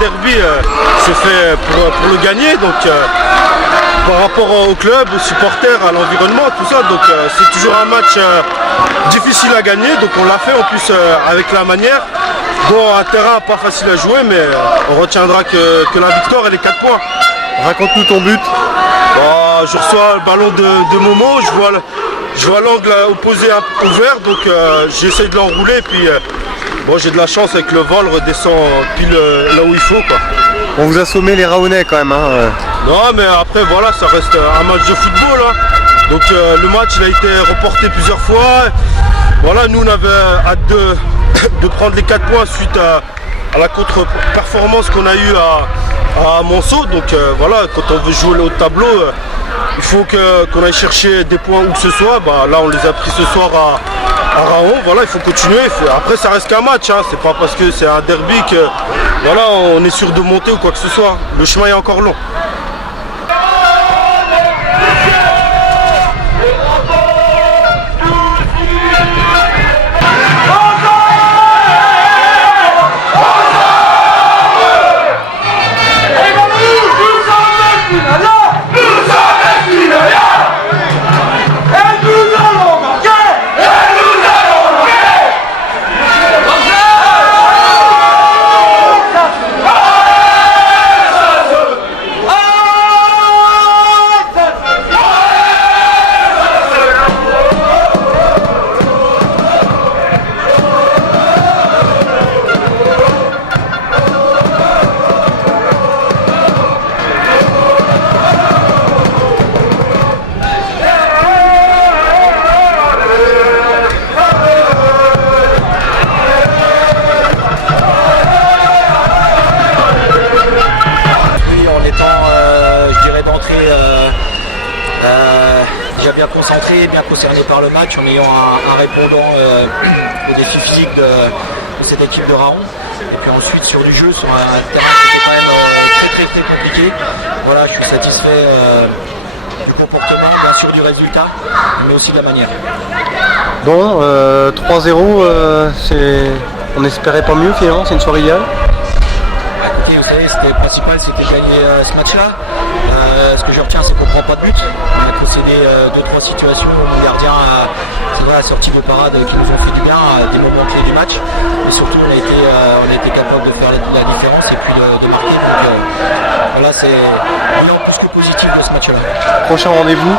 derby, c'est fait pour le gagner, donc par rapport au club, aux supporters, à l'environnement, tout ça, donc c'est toujours un match difficile à gagner, donc on l'a fait en plus avec la manière. Bon, un terrain pas facile à jouer, mais on retiendra que la victoire et les 4 points. Raconte-nous ton but. Bon, je reçois le ballon de Momo, je vois l'angle opposé ouvert, donc j'essaie de l'enrouler, puis bon, j'ai de la chance avec le vol, redescend pile là où il faut, quoi. On vous a sommé les Raonnais quand même, hein. Non, mais après voilà, ça reste un match de football, hein. Donc le match il a été reporté plusieurs fois. Voilà, nous on avait hâte de prendre les 4 points suite à la contre-performance qu'on a eue à Monceau. Donc voilà, quand on veut jouer le haut de tableau, il faut qu'on aille chercher des points où que ce soit. Bah, là on les a pris ce soir à Raon. Voilà, il faut continuer. Après ça reste qu'un match, hein. C'est pas parce que c'est un derby que voilà, on est sûr de monter ou quoi que ce soit. Le chemin est encore long. Déjà bien concentré, bien concerné par le match, en ayant un répondant au défi physique de cette équipe de Raon. Et puis ensuite sur du jeu, sur un terrain qui était quand même très compliqué. Voilà, je suis satisfait du comportement, bien sûr du résultat, mais aussi de la manière. Bon, 3-0, on n'espérait pas mieux finalement, c'est une soirée idéale. Écoutez, vous savez, le principal c'était de gagner ce match-là. Ce que je retiens, c'est qu'on ne prend pas de but. On a concédé 2-3 situations où mon gardien a sorti vos parades qui nous ont fait du bien à des moments clés du match. Et surtout, on a été capable de faire la différence et puis de marquer. Donc, voilà, c'est bilan plus que positif de ce match-là. Prochain rendez-vous?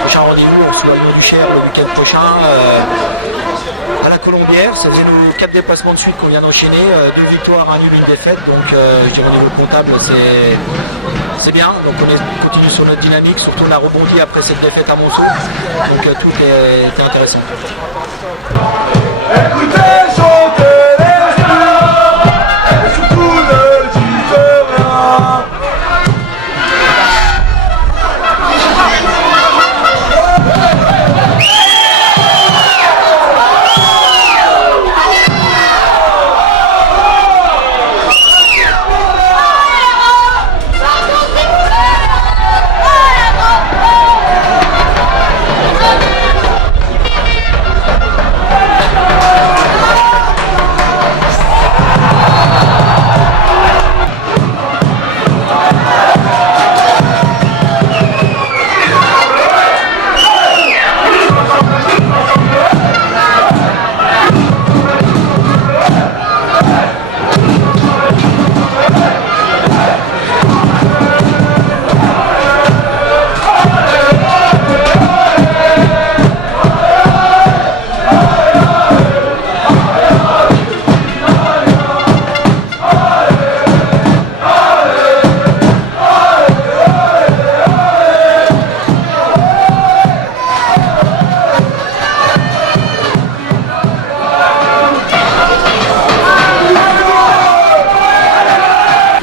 Prochain prochain rendez-vous, on reçoit Lyon-du-Cher le week-end prochain à la Colombière. Ça faisait nos 4 déplacements de suite qu'on vient d'enchaîner, 2 victoires, 1 nul, 1 défaite. Donc je dirais au niveau comptable c'est bien. Donc on continue sur notre dynamique, surtout on a rebondi après cette défaite à Monceau. Donc tout est intéressant. Écoutez, chantez l'espoir, et surtout ne dites rien.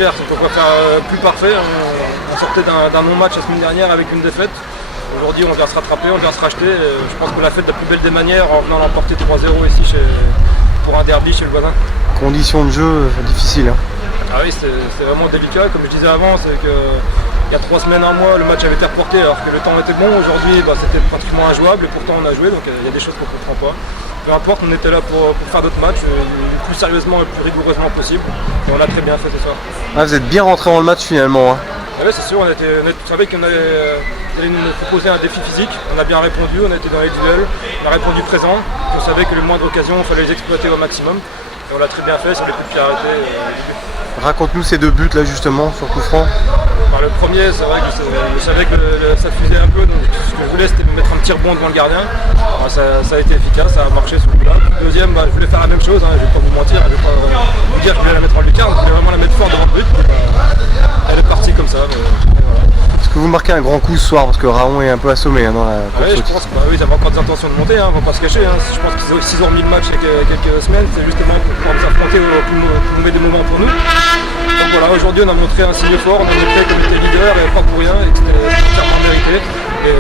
On peut faire plus parfait. On sortait d'un non-match la semaine dernière avec une défaite. Aujourd'hui, on vient se rattraper, on vient se racheter. Je pense qu'on l'a fait de la plus belle des manières en venant l'emporter 3-0 ici pour un derby chez le voisin. Conditions de jeu difficiles. Hein. Ah oui, c'est vraiment délicat. Comme je disais avant, c'est que il y a 3 semaines, 1 mois, le match avait été reporté alors que le temps était bon. Aujourd'hui, c'était pratiquement injouable et pourtant on a joué. Donc il y a des choses qu'on ne comprend pas. Peu importe, on était là pour faire d'autres matchs, le plus sérieusement et le plus rigoureusement possible. Et on l'a très bien fait ce soir. Ah, vous êtes bien rentré dans le match finalement. Hein. Ah oui, c'est sûr, on savait qu'on allait nous proposer un défi physique. On a bien répondu, on a été dans les duels, on a répondu présent. On savait que les moindres occasions, il fallait les exploiter au maximum. Et on l'a très bien fait sur les coups de pied arrêtés. Raconte-nous ces 2 buts là justement sur coup franc. Le premier, c'est vrai que je savais que ça fusait un peu, donc ce que je voulais c'était mettre un petit rebond devant le gardien. Alors, ça a été efficace, ça a marché ce coup-là. Le deuxième, je voulais faire la même chose, je ne vais pas vous mentir, je ne vais pas vous dire que je voulais la mettre en lucarne, je voulais vraiment la mettre fort devant le but. Elle est partie comme ça. Voilà. Est-ce que vous marquez un grand coup ce soir parce que Raon est un peu assommé dans la course? Oui, je pense qu'ils avaient encore des intentions de monter, on ne va pas se cacher. Je pense qu'ils ont remis le match il y a quelques semaines, c'est justement pour nous affronter au plus mauvais des moments pour nous. Donc voilà, aujourd'hui on a montré un signe fort, on a montré qu'on était leader et pas pour rien et que c'était entièrement mérité. Et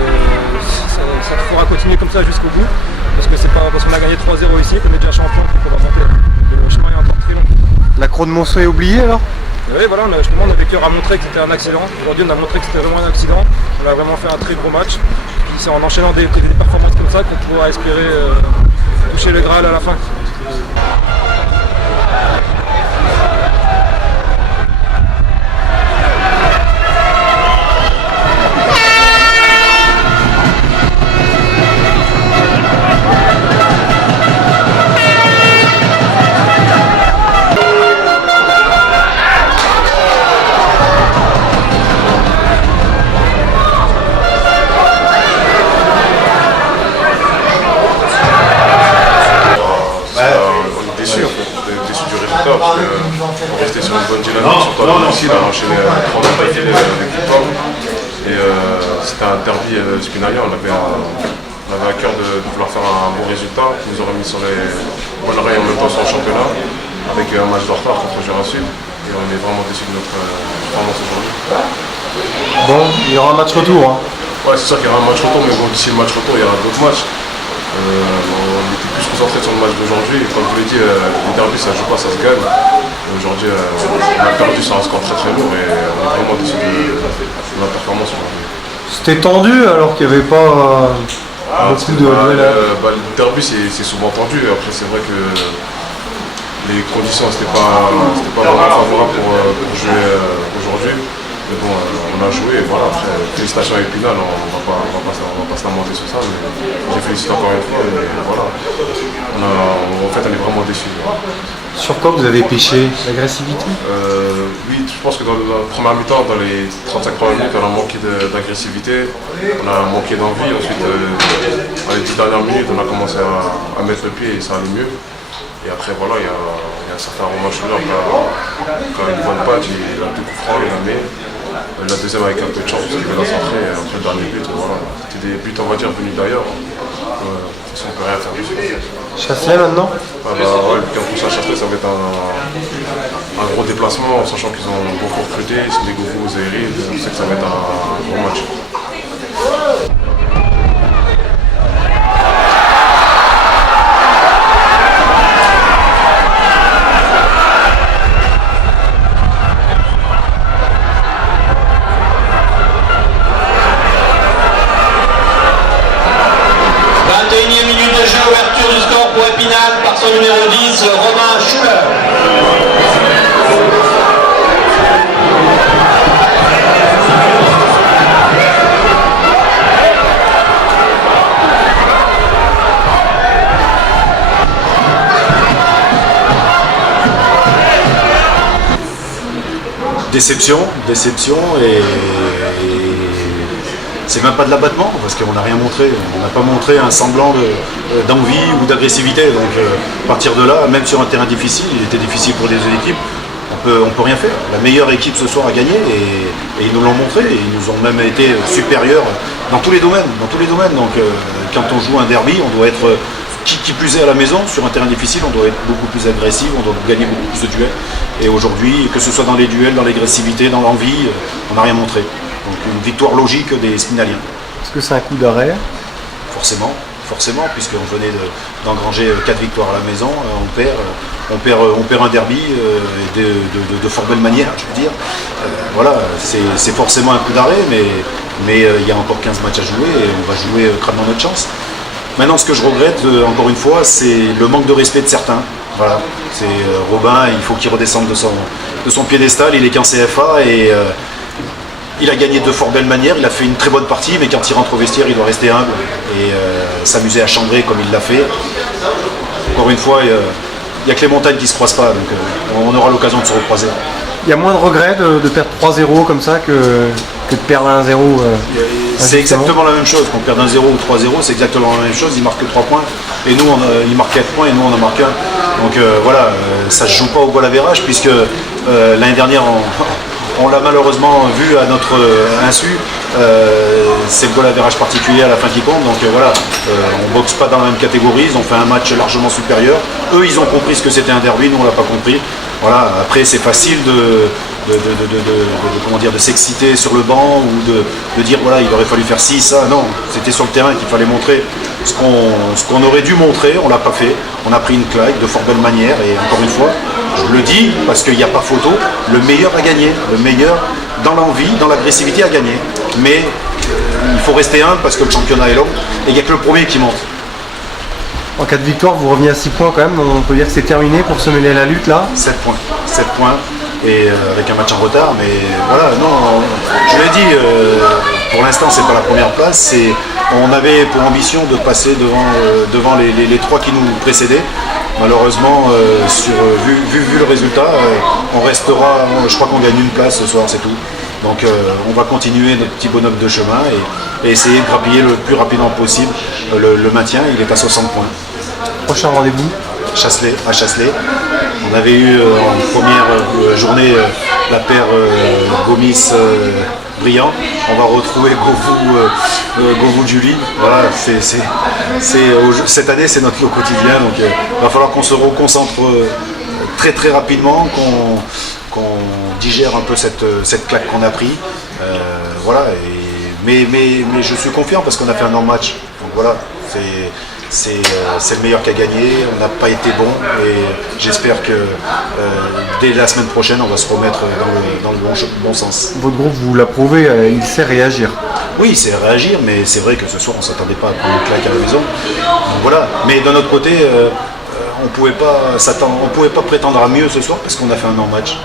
ça pourra continuer comme ça jusqu'au bout, parce que c'est pas parce qu'on a gagné 3-0 ici qu'on est déjà champion qu'on va monter. Le chemin est encore très long. La croix de Monceau est oubliée alors? Oui, voilà, justement on avait cœur à montrer que c'était un accident. Aujourd'hui on a montré que c'était vraiment un accident. On a vraiment fait un très gros match. Puis c'est en enchaînant des performances comme ça qu'on pourra espérer toucher le Graal à la fin. On restait sur une bonne dynamique, surtout à domicile, on a enchaîné 3 matchs d'affilée avec victoire. Et c'était un derby spinalien, on avait à cœur de vouloir faire un bon résultat, qui nous aurait mis sur les bonnes rails en même temps sur le championnat, avec un match de retard contre Gérard Sud. Et on est vraiment déçus de notre performance aujourd'hui. Bon, il y aura un match retour. Hein. Ouais, c'est sûr qu'il y aura un match retour, mais bon, d'ici le match retour, il y aura d'autres matchs. On était plus concentré sur le match d'aujourd'hui. Comme je vous l'ai dit, les derbys ça joue pas, ça se gagne. Aujourd'hui, on a perdu sur un score très très lourd et on est vraiment déçu de la performance aujourd'hui. C'était tendu alors qu'il n'y avait pas beaucoup de le derby c'est souvent tendu. Après, c'est vrai que les conditions c'était pas vraiment favorables pour jouer aujourd'hui. Mais bon, on a joué, et voilà, après, félicitations à Épinal, on va pas se lamenter sur ça, mais je les félicite encore une fois, et voilà. En fait, on est vraiment déçus. Sur quoi vous avez pêché? L'agressivité? Oui, je pense que dans la première mi-temps, dans les 35 premières minutes, on a manqué d'agressivité, on a manqué d'envie. Ensuite, dans les 10 dernières minutes, on a commencé à mettre le pied et ça allait mieux. Et après, voilà, il y a un certain Romain Schuller quand il voit le patch, il a deux coups francs, il la met. La deuxième avec un peu de chance, parce qu'il a centré, et après le dernier but, voilà. C'était des buts, on va dire, venus d'ailleurs. On ne peut rien faire dessus. Chasselet maintenant? Ouais, comme pour ça, Chasselet, ça va être un gros déplacement, sachant qu'ils ont beaucoup recruté, c'est des goûts aux aérides, on sait que ça va être un gros match. Pour Épinal par son numéro 10, Romain Schuller. Déception et c'est même pas de l'abattement parce qu'on n'a rien montré, on n'a pas montré un semblant d'envie ou d'agressivité. Donc à partir de là, même sur un terrain difficile, il était difficile pour les deux équipes, on peut rien faire. La meilleure équipe ce soir a gagné et ils nous l'ont montré, et ils nous ont même été supérieurs dans tous les domaines. Donc quand on joue un derby, on doit être, qui plus est à la maison, sur un terrain difficile, on doit être beaucoup plus agressif, on doit gagner beaucoup plus de duels. Et aujourd'hui, que ce soit dans les duels, dans l'agressivité, dans l'envie, on n'a rien montré. Donc une victoire logique des Spinaliens. Est-ce que c'est un coup d'arrêt? Forcément, puisqu'on venait d'engranger 4 victoires à la maison, on perd un derby de fort belle manière, je veux dire. Voilà, c'est forcément un coup d'arrêt, mais il y a encore 15 matchs à jouer et on va jouer crânement notre chance. Maintenant, ce que je regrette, encore une fois, c'est le manque de respect de certains. Voilà, c'est Robin, il faut qu'il redescende de son piédestal, il est qu'en CFA et il a gagné de fort belle manière, il a fait une très bonne partie, mais quand il rentre au vestiaire, il doit rester humble et s'amuser à chambrer comme il l'a fait. Encore une fois, il n'y a que les montagnes qui ne se croisent pas, donc on aura l'occasion de se recroiser. Il y a moins de regrets de perdre 3-0 comme ça que de perdre 1-0 C'est exactement la même chose, qu'on perde 1-0 ou 3-0, c'est exactement la même chose, ils marquent 3 points, et nous ils marquent 4 points et nous on en marque 1. Donc voilà, ça ne se joue pas au goal average, puisque l'année dernière, on l'a malheureusement vu à notre insu, c'est le goal average particulier à la fin qui compte, donc voilà, on boxe pas dans la même catégorie, ils ont fait un match largement supérieur, eux ils ont compris ce que c'était un derby, nous on l'a pas compris. Voilà, après c'est facile de s'exciter sur le banc ou de dire voilà il aurait fallu faire ci, ça, non, c'était sur le terrain qu'il fallait montrer ce qu'on aurait dû montrer, on l'a pas fait, on a pris une claque de fort belle manière et encore une fois, je le dis parce qu'il n'y a pas photo, le meilleur a gagné, le meilleur dans l'envie, dans l'agressivité a gagné, mais il faut rester humble parce que le championnat est long et il n'y a que le premier qui monte. En cas de victoire, vous revenez à 6 points quand même, on peut dire que c'est terminé pour se mêler à la lutte là? 7 points, et avec un match en retard, mais voilà, non, je l'ai dit, pour l'instant c'est pas la première place, on avait pour ambition de passer devant les 3 qui nous précédaient. Malheureusement, vu le résultat, on restera, je crois qu'on gagne une place ce soir, c'est tout. Donc on va continuer notre petit bonhomme de chemin et essayer de grappiller le plus rapidement possible le maintien, il est à 60 points. Prochain rendez-vous à Chasselet. On avait eu en première journée la paire Gomis-Briand. On va retrouver Govou-Julie. Voilà, cette année c'est notre lot quotidien, donc il va falloir qu'on se reconcentre très très rapidement, qu'on digère un peu cette claque qu'on a pris. Voilà, mais je suis confiant parce qu'on a fait un non-match. Donc voilà, c'est le meilleur qui a gagné, on n'a pas été bon et j'espère que dès la semaine prochaine on va se remettre dans le bon sens. Votre groupe, vous l'approuvez, il sait réagir. Oui, il sait réagir, mais c'est vrai que ce soir on ne s'attendait pas à prendre une claque à la maison. Donc voilà, mais d'un autre côté, on ne pouvait pas prétendre à mieux ce soir parce qu'on a fait un non-match.